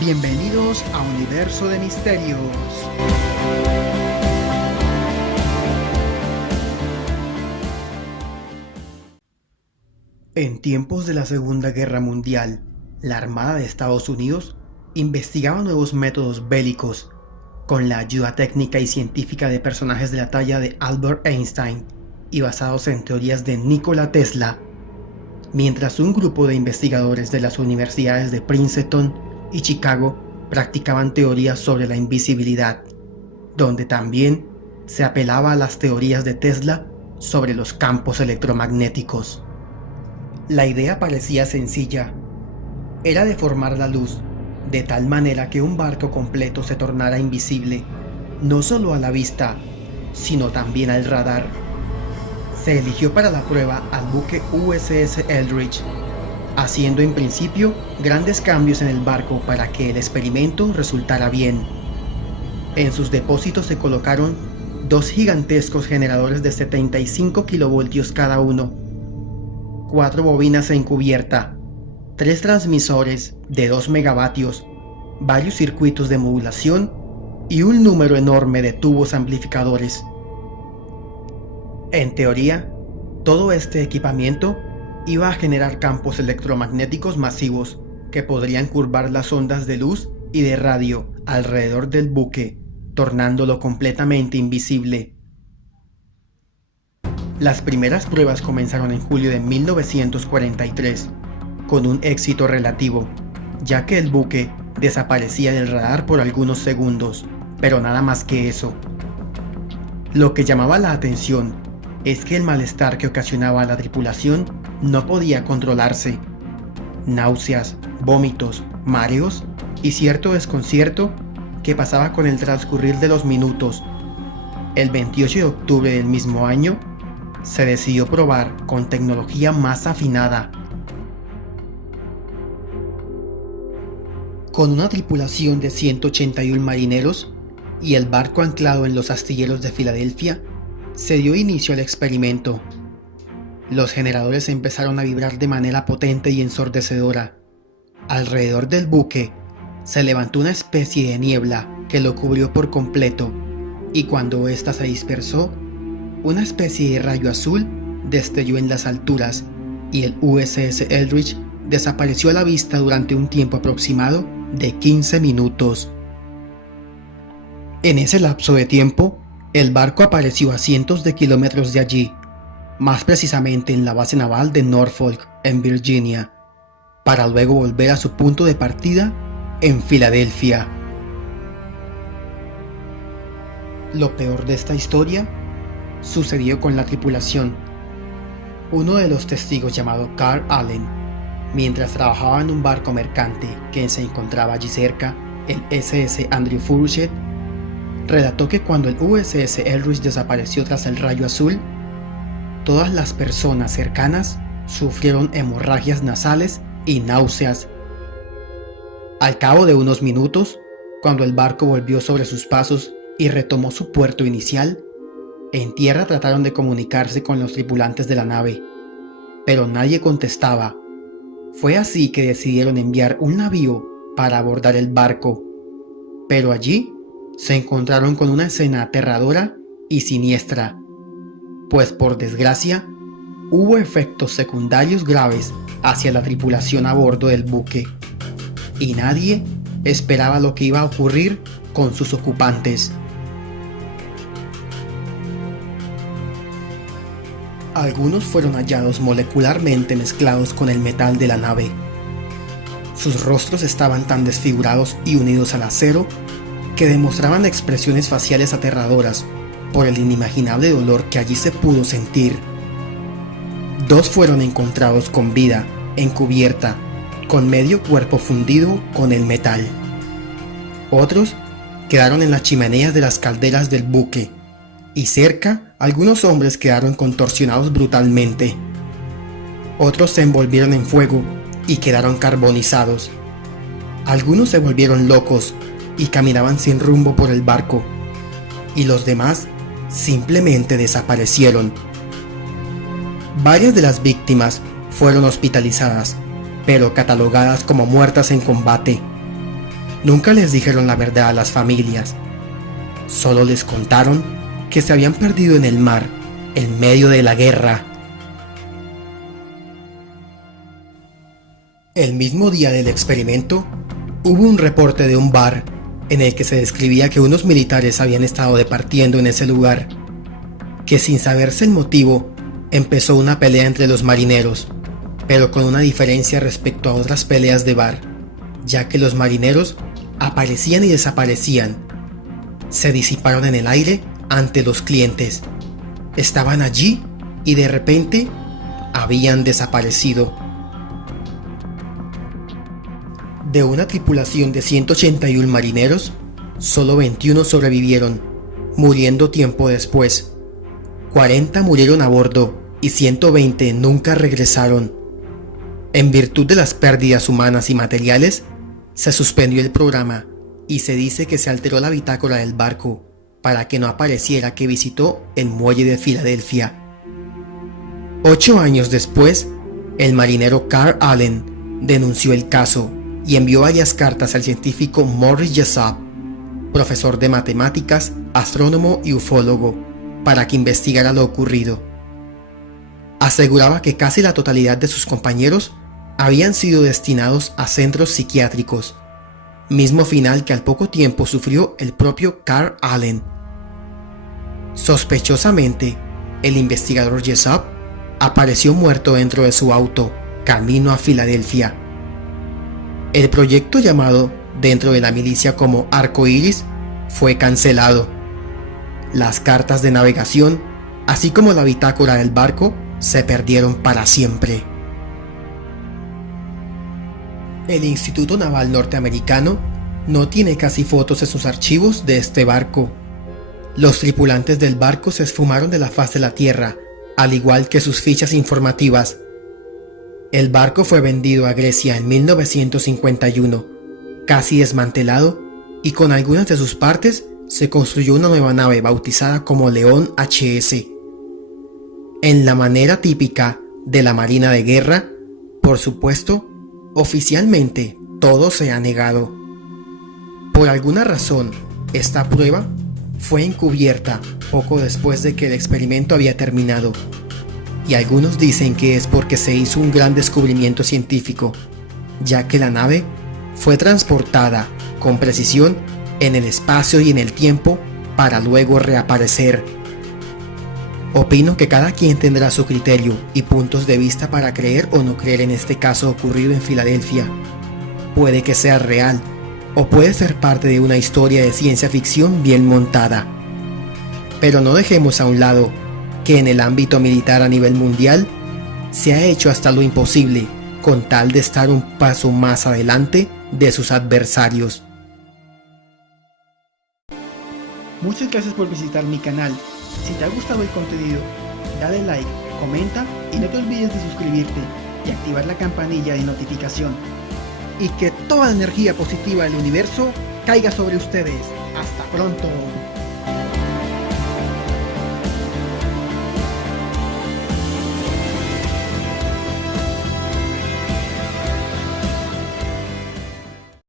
Bienvenidos a Universo de Misterios. En tiempos de la Segunda Guerra Mundial, la Armada de Estados Unidos investigaba nuevos métodos bélicos con la ayuda técnica y científica de personajes de la talla de Albert Einstein y basados en teorías de Nikola Tesla, mientras un grupo de investigadores de las universidades de Princeton y Chicago practicaban teorías sobre la invisibilidad, donde también se apelaba a las teorías de Tesla sobre los campos electromagnéticos. La idea parecía sencilla, era deformar la luz de tal manera que un barco completo se tornara invisible, no solo a la vista, sino también al radar. Se eligió para la prueba al buque USS Eldridge, haciendo en principio grandes cambios en el barco para que el experimento resultara bien. En sus depósitos se colocaron dos gigantescos generadores de 75 kilovoltios cada uno, 4 bobinas en cubierta, 3 transmisores de 2 megavatios, varios circuitos de modulación y un número enorme de tubos amplificadores. En teoría, todo este equipamiento iba a generar campos electromagnéticos masivos que podrían curvar las ondas de luz y de radio alrededor del buque, tornándolo completamente invisible. Las primeras pruebas comenzaron en julio de 1943, con un éxito relativo, ya que el buque desaparecía del radar por algunos segundos, pero nada más que eso. Lo que llamaba la atención es que el malestar que ocasionaba a la tripulación no podía controlarse. Náuseas, vómitos, mareos y cierto desconcierto que pasaba con el transcurrir de los minutos. El 28 de octubre del mismo año, se decidió probar con tecnología más afinada. Con una tripulación de 181 marineros y el barco anclado en los astilleros de Filadelfia, se dio inicio al experimento. Los generadores empezaron a vibrar de manera potente y ensordecedora. Alrededor del buque se levantó una especie de niebla que lo cubrió por completo, y cuando ésta se dispersó, una especie de rayo azul destelló en las alturas y el USS Eldridge desapareció a la vista durante un tiempo aproximado de 15 minutos. En ese lapso de tiempo, el barco apareció a cientos de kilómetros de allí, más precisamente en la base naval de Norfolk, en Virginia, para luego volver a su punto de partida en Filadelfia. Lo peor de esta historia sucedió con la tripulación. Uno de los testigos, llamado Carl Allen, mientras trabajaba en un barco mercante que se encontraba allí cerca, el SS Andrew Furchet, relató que cuando el USS Eldridge desapareció tras el rayo azul, todas las personas cercanas sufrieron hemorragias nasales y náuseas. Al cabo de unos minutos, cuando el barco volvió sobre sus pasos y retomó su puerto inicial, en tierra trataron de comunicarse con los tripulantes de la nave, pero nadie contestaba. Fue así que decidieron enviar un navío para abordar el barco, pero allí se encontraron con una escena aterradora y siniestra, pues por desgracia hubo efectos secundarios graves hacia la tripulación a bordo del buque, y nadie esperaba lo que iba a ocurrir con sus ocupantes. Algunos fueron hallados molecularmente mezclados con el metal de la nave. Sus rostros estaban tan desfigurados y unidos al acero que demostraban expresiones faciales aterradoras por el inimaginable dolor que allí se pudo sentir. 2 fueron encontrados con vida, en cubierta, con medio cuerpo fundido con el metal. Otros quedaron en las chimeneas de las calderas del buque, y cerca algunos hombres quedaron contorsionados brutalmente. Otros se envolvieron en fuego y quedaron carbonizados. Algunos se volvieron locos y caminaban sin rumbo por el barco, y los demás simplemente desaparecieron. Varias de las víctimas fueron hospitalizadas, pero catalogadas como muertas en combate. Nunca les dijeron la verdad a las familias. Solo les contaron que se habían perdido en el mar, en medio de la guerra. El mismo día del experimento, hubo un reporte de un bar en el que se describía que unos militares habían estado departiendo en ese lugar, que sin saberse el motivo, empezó una pelea entre los marineros, pero con una diferencia respecto a otras peleas de bar, ya que los marineros aparecían y desaparecían. Se disiparon en el aire ante los clientes. Estaban allí y de repente habían desaparecido. De una tripulación de 181 marineros, solo 21 sobrevivieron, muriendo tiempo después. 40 murieron a bordo y 120 nunca regresaron. En virtud de las pérdidas humanas y materiales, se suspendió el programa y se dice que se alteró la bitácora del barco para que no apareciera que visitó el muelle de Filadelfia. 8 años después, el marinero Carl Allen denunció el caso y envió varias cartas al científico Morris Jessup, profesor de matemáticas, astrónomo y ufólogo, para que investigara lo ocurrido. Aseguraba que casi la totalidad de sus compañeros habían sido destinados a centros psiquiátricos, mismo final que al poco tiempo sufrió el propio Carl Allen. Sospechosamente, el investigador Jessup apareció muerto dentro de su auto, camino a Filadelfia. El proyecto, llamado dentro de la milicia como Arco Iris, fue cancelado. Las cartas de navegación, así como la bitácora del barco, se perdieron para siempre. El Instituto Naval Norteamericano no tiene casi fotos en sus archivos de este barco. Los tripulantes del barco se esfumaron de la faz de la tierra, al igual que sus fichas informativas. El barco fue vendido a Grecia en 1951, casi desmantelado, y con algunas de sus partes se construyó una nueva nave bautizada como León HS. En la manera típica de la Marina de Guerra, por supuesto, oficialmente todo se ha negado. Por alguna razón, esta prueba fue encubierta poco después de que el experimento había terminado, y algunos dicen que es porque se hizo un gran descubrimiento científico, ya que la nave fue transportada con precisión en el espacio y en el tiempo para luego reaparecer. Opino que cada quien tendrá su criterio y puntos de vista para creer o no creer en este caso ocurrido en Filadelfia. Puede que sea real, o puede ser parte de una historia de ciencia ficción bien montada. Pero no dejemos a un lado que en el ámbito militar a nivel mundial se ha hecho hasta lo imposible con tal de estar un paso más adelante de sus adversarios. Muchas gracias por visitar mi canal. Si te ha gustado el contenido, dale like, comenta y no te olvides de suscribirte y activar la campanilla de notificación. Y que toda la energía positiva del universo caiga sobre ustedes. ¡Hasta pronto!